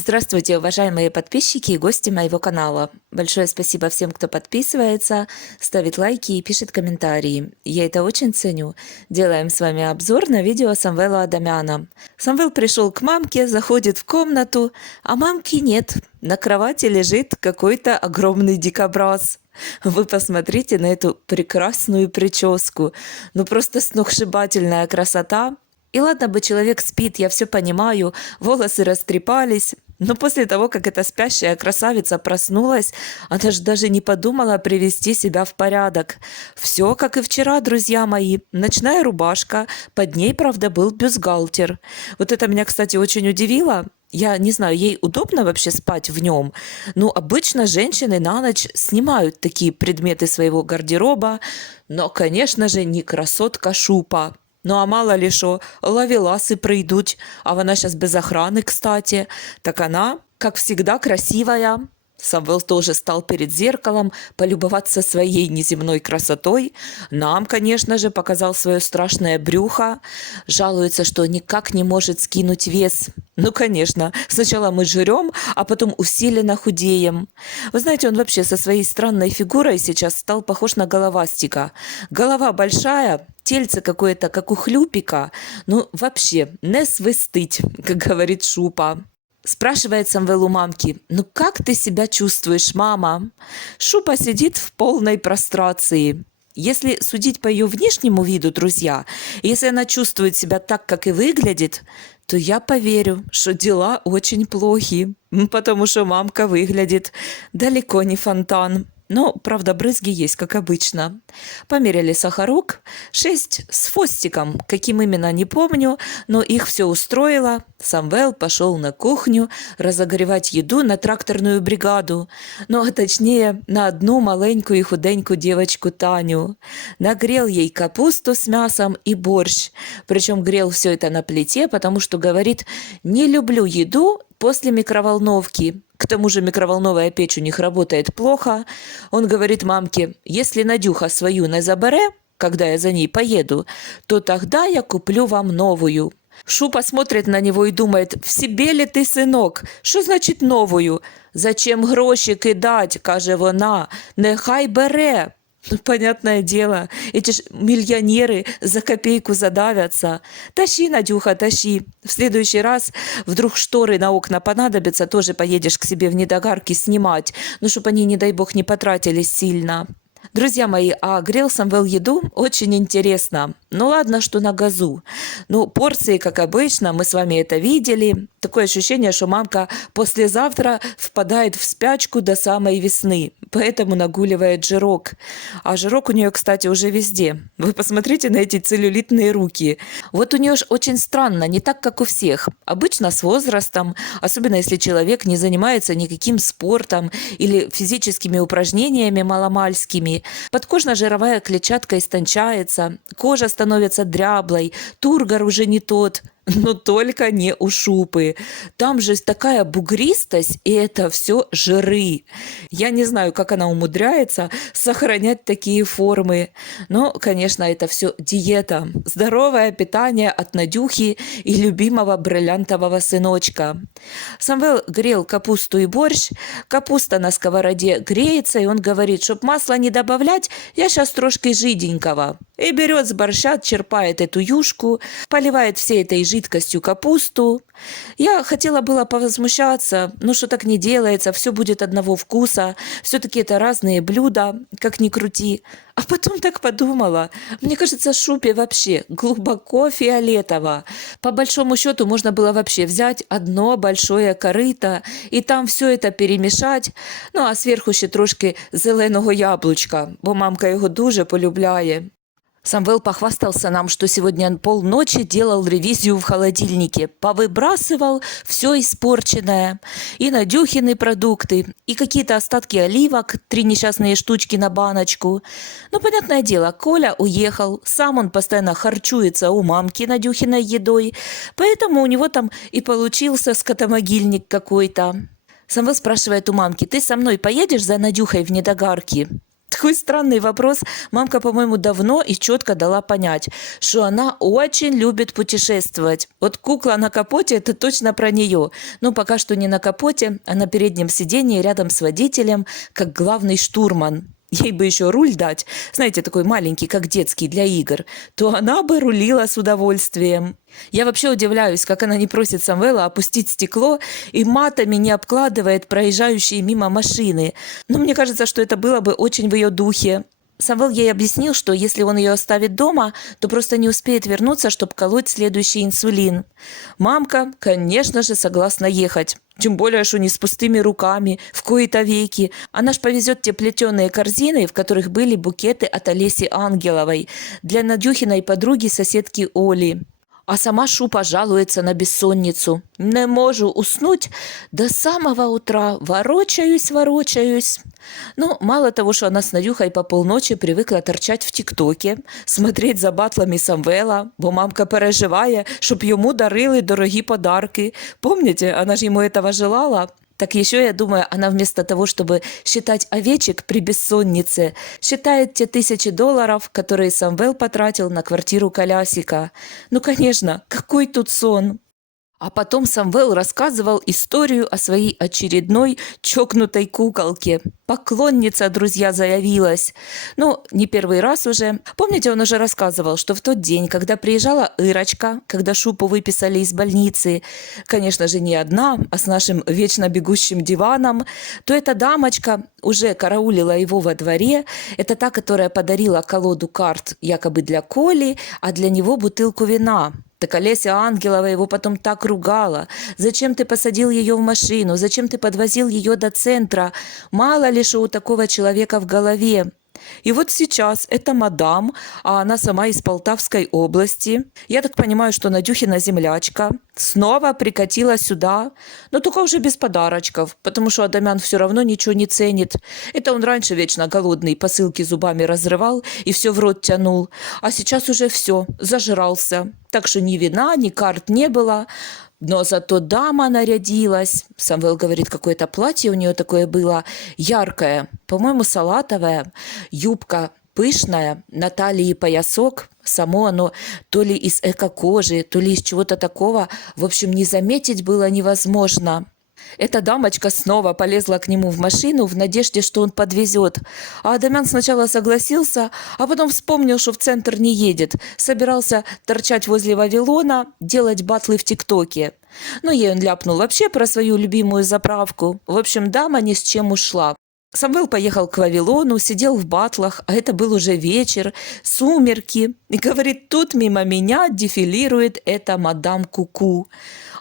Здравствуйте, уважаемые подписчики и гости моего канала. Большое спасибо всем, кто подписывается, ставит лайки и пишет комментарии. Я это очень ценю. Делаем с вами обзор на видео Самвела Адамяна. Самвел пришел к мамке, заходит в комнату, а мамки нет. На кровати лежит какой-то огромный дикобраз. Вы посмотрите на эту прекрасную прическу. Ну просто сногсшибательная красота. И ладно бы человек спит, я все понимаю, волосы растрепались, но после того, как эта спящая красавица проснулась, она же даже не подумала привести себя в порядок. Все как и вчера, друзья мои. Ночная рубашка, под ней, правда, был бюстгальтер. Вот это меня, кстати, очень удивило. Я не знаю, ей удобно вообще спать в нем? Ну, обычно женщины на ночь снимают такие предметы своего гардероба, но, конечно же, не красотка Шупа. Ну а мало ли що, ловеласы прийдуть, а вона сейчас без охраны, кстати. Так она, как всегда, красивая. Самвел тоже стал перед зеркалом полюбоваться своей неземной красотой. Нам, конечно же, показал свое страшное брюхо. Жалуется, что никак не может скинуть вес. Ну, конечно, сначала мы жрем, а потом усиленно худеем. Вы знаете, он вообще со своей странной фигурой сейчас стал похож на головастика. Голова большая, тельце какое-то, как у хлюпика. Ну, вообще, не свистыть, как говорит Шупа. Спрашивает Самвел у мамки: «Ну как ты себя чувствуешь, мама?» Шупа сидит в полной прострации. Если судить по ее внешнему виду, друзья, если она чувствует себя так, как и выглядит, то я поверю, что дела очень плохи, потому что мамка выглядит далеко не фонтан. Но, правда, брызги есть, как обычно. Померили сахарок, 6 с фостиком, каким именно, не помню, но их все устроило. Самвел пошел на кухню разогревать еду на тракторную бригаду, ну а точнее на одну маленькую и худенькую девочку Таню. Нагрел ей капусту с мясом и борщ, причем грел все это на плите, потому что, говорит, не люблю еду после микроволновки. К тому же микроволновая печь у них работает плохо. Он говорит мамке: если Надюха свою не забере, когда я за ней поеду, то тогда я куплю вам новую. Шупа смотрит на него и думает: в себе ли ты, синок? Що значить новую? Зачем гроші кидать, каже вона, нехай бере. Ну, понятное дело, эти ж миллионеры за копейку задавятся. Тащи, Надюха, тащи. В следующий раз вдруг шторы на окна понадобятся, тоже поедешь к себе в недогарки снимать, ну, чтобы они, не дай бог, не потратились сильно. Друзья мои, а грел Самвел еду очень интересно. Ну ладно, что на газу. Ну, порции, как обычно, мы с вами это видели. Такое ощущение, что мамка послезавтра впадает в спячку до самой весны. Поэтому нагуливает жирок. А жирок у нее, кстати, уже везде. Вы посмотрите на эти целлюлитные руки. Вот у нее ж очень странно, не так, как у всех. Обычно с возрастом, особенно если человек не занимается никаким спортом или физическими упражнениями маломальскими, подкожно-жировая клетчатка истончается, кожа становится дряблой, тургор уже не тот. Но только не у Шупы. Там же такая бугристость, и это все жиры. Я не знаю, как она умудряется сохранять такие формы. Но, конечно, это все диета. Здоровое питание от Надюхи и любимого бриллиантового сыночка. Самвел грел капусту и борщ. Капуста на сковороде греется, и он говорит: чтоб масла не добавлять, я сейчас трошки жиденького. И берет с борща, черпает эту юшку, поливает всей этой жидкостью капусту. Я хотела было повозмущаться, но что так не делается, все будет одного вкуса, все-таки это разные блюда, как ни крути. А потом так подумала, мне кажется, Шупе вообще глубоко фиолетово. По большому счету можно было вообще взять одно большое корыто и там все это перемішати, ну а сверху ще трошки зеленого яблучка, бо мамка його дуже полюбляє. Самвел похвастался нам, что сегодня полночи делал ревизию в холодильнике, повыбрасывал все испорченное, и Надюхины продукты, и какие-то остатки оливок, 3 несчастные штучки на баночку. Ну, понятное дело, Коля уехал, сам он постоянно харчуется у мамки Надюхиной едой, поэтому у него там и получился скотомогильник какой-то. Самвел спрашивает у мамки: ты со мной поедешь за Надюхой в недогарки? Такой странный вопрос. Мамка, по-моему, давно и четко дала понять, что она очень любит путешествовать. Вот кукла на капоте – это точно про нее. Но пока что не на капоте, а на переднем сиденье рядом с водителем, как главный штурман. Ей бы еще руль дать, знаете, такой маленький, как детский, для игр, то она бы рулила с удовольствием. Я вообще удивляюсь, как она не просит Самвела опустить стекло и матами не обкладывает проезжающие мимо машины. Но мне кажется, что это было бы очень в ее духе. Самвел ей объяснил, что если он ее оставит дома, то просто не успеет вернуться, чтобы колоть следующий инсулин. Мамка, конечно же, согласна ехать. Тем более, что не с пустыми руками, в кои-то веки. Она ж повезет те плетеные корзины, в которых были букеты от Олеси Ангеловой для Надюхиной подруги соседки Оли. А сама Шупа жалуется на бессонницу. Не можу уснуть до самого утра. Ворочаюсь. Ну, мало того, что она с Надюхой по полночи привыкла торчать в ТикТоке, смотреть за батлами Самвела, бо мамка переживає, щоб йому дарили дорогі подарки. Помните, она же ему этого желала? Так еще, я думаю, она вместо того, чтобы считать овечек при бессоннице, считает те $1000, которые Самвел потратил на квартиру Колясика. Ну, конечно, какой тут сон! А потом Самвел рассказывал историю о своей очередной чокнутой куколке. Поклонница, друзья, заявилась. Ну, не первый раз уже. Помните, он уже рассказывал, что в тот день, когда приезжала Ирочка, когда Шупу выписали из больницы, конечно же, не одна, а с нашим вечно бегущим диваном, то эта дамочка уже караулила его во дворе. Это та, которая подарила колоду карт якобы для Коли, а для него бутылку вина. Так Олеся Ангелова его потом так ругала. Зачем ты посадил ее в машину? Зачем ты подвозил ее до центра? Мало ли что у такого человека в голове. И вот сейчас эта мадам, а она сама из Полтавской области, я так понимаю, что Надюхина землячка, снова прикатила сюда, но только уже без подарочков, потому что Адамян все равно ничего не ценит. Это он раньше вечно голодный, посылки зубами разрывал и все в рот тянул, а сейчас уже все, зажрался. Так что ни вина, ни карт не было. Но зато дама нарядилась. Самвел говорит, какое-то платье у нее такое было яркое, по-моему, салатовое, юбка пышная, на талии поясок. Само оно то ли из эко-кожи, то ли из чего-то такого. В общем, не заметить было невозможно. Эта дамочка снова полезла к нему в машину в надежде, что он подвезет. А Адамян сначала согласился, а потом вспомнил, что в центр не едет. Собирался торчать возле Вавилона, делать батлы в ТикТоке. Но ей он ляпнул вообще про свою любимую заправку. В общем, дама ни с чем ушла. Самвел поехал к Вавилону, сидел в батлах, а это был уже вечер, сумерки. И говорит, тут мимо меня дефилирует эта мадам Куку.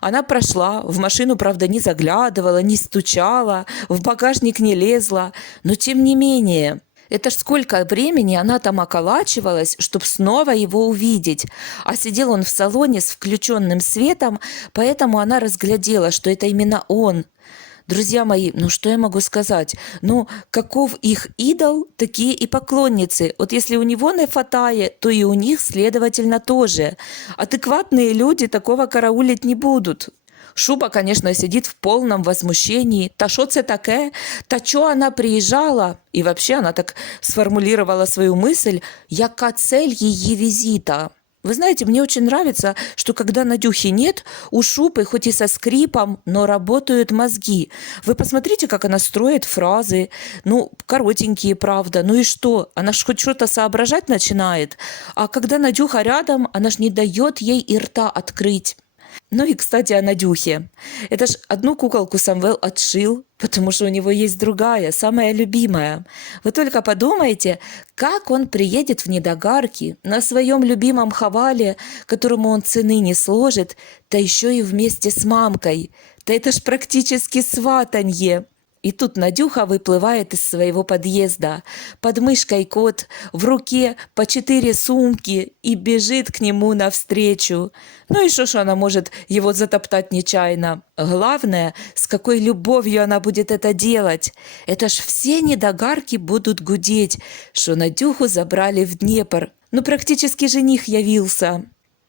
Она прошла, в машину, правда, не заглядывала, не стучала, в багажник не лезла, но тем не менее... Это ж сколько времени она там околачивалась, чтобы снова его увидеть. А сидел он в салоне с включенным светом, поэтому она разглядела, что это именно он. Друзья мои, ну что я могу сказать? Ну, каков их идол, такие и поклонницы. Вот если у него не хватает, то и у них, следовательно, тоже. Адекватные люди такого караулить не будут. Шуба, конечно, сидит в полном возмущении. Та что це таке? Та чо она приезжала? И вообще она так сформулировала свою мысль, яка цель ее визита. Вы знаете, мне очень нравится, что когда Надюхи нет, у Шупы хоть и со скрипом, но работают мозги. Вы посмотрите, как она строит фразы. Ну, коротенькие, правда. Ну и что? Она ж хоть что-то соображать начинает. А когда Надюха рядом, она ж не дает ей и рта открыть. Ну и, кстати, о Надюхе. Это ж одну куколку Самвел отшил, потому что у него есть другая, самая любимая. Вы только подумайте, как он приедет в Недогарки на своем любимом Хавале, которому он цены не сложит, да еще и вместе с мамкой. Да это ж практически сватанье. И тут Надюха выплывает из своего подъезда. Под мышкой кот, в руке по 4 сумки и бежит к нему навстречу. Ну и что она может его затоптать нечаянно? Главное, с какой любовью она будет это делать. Это ж все Недогарки будут гудеть, что Надюху забрали в Днепр. Ну практически жених явился.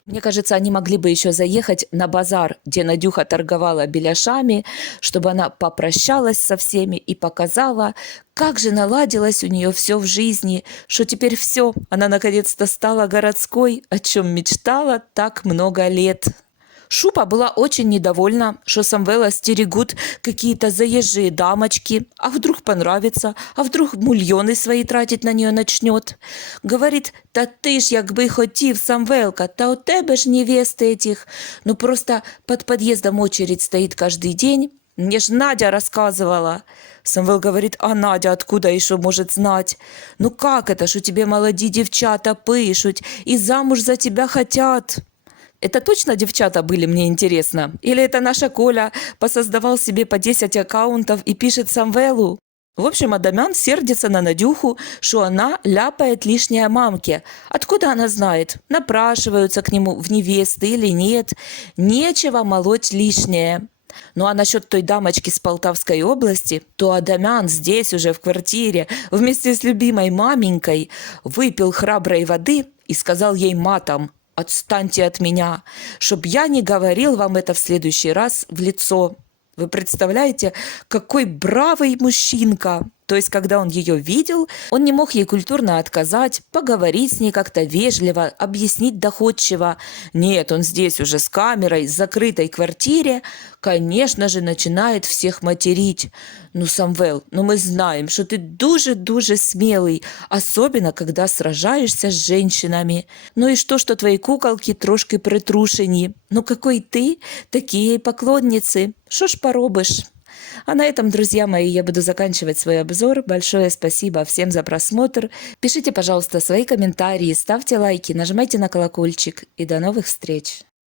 Мне кажется, они могли бы еще заехать на базар, где Надюха торговала беляшами, чтобы она попрощалась со всеми и показала, как же наладилось у нее все в жизни, что теперь все, она наконец-то стала городской, о чем мечтала так много лет. Шупа была очень недовольна, что Самвела стерегут какие-то заезжие дамочки. А вдруг понравится, а вдруг мільйони свои тратить на нее начнет. Говорит, та ты ж якби хотів, Самвелка, та у тебе ж невесты этих. Ну просто под подъездом очередь стоит каждый день. Мне ж Надя рассказывала. Самвел говорит, а Надя откуда еще может знать? Ну как это, что тебе молоді девчата пишут и замуж за тебя хотят? Это точно девчата были, мне интересно? Или это наша Коля посоздавал себе по 10 аккаунтов и пишет Самвелу? В общем, Адамян сердится на Надюху, что она ляпает лишнее мамке. Откуда она знает, напрашиваются к нему в невесты или нет? Нечего молоть лишнее. Ну а насчет той дамочки с Полтавской области, то Адамян здесь уже в квартире вместе с любимой маменькой выпил храброй воды и сказал ей матом: «Отстаньте от меня, чтоб я не говорил вам это в следующий раз в лицо». Вы представляете, какой бравый мужчинка! То есть, когда он ее видел, он не мог ей культурно отказать, поговорить с ней как-то вежливо, объяснить доходчиво. Нет, он здесь уже с камерой, в закрытой квартире, конечно же, начинает всех материть. Ну, Самвел, ну мы знаем, что ты дуже-дуже смелый, особенно когда сражаешься с женщинами. Ну и что твои куколки трошки притрушені? Ну какой ты, такие и поклонницы. Что ж поробишь? А на этом, друзья мои, я буду заканчивать свой обзор. Большое спасибо всем за просмотр. Пишите, пожалуйста, свои комментарии, ставьте лайки, нажимайте на колокольчик. И до новых встреч!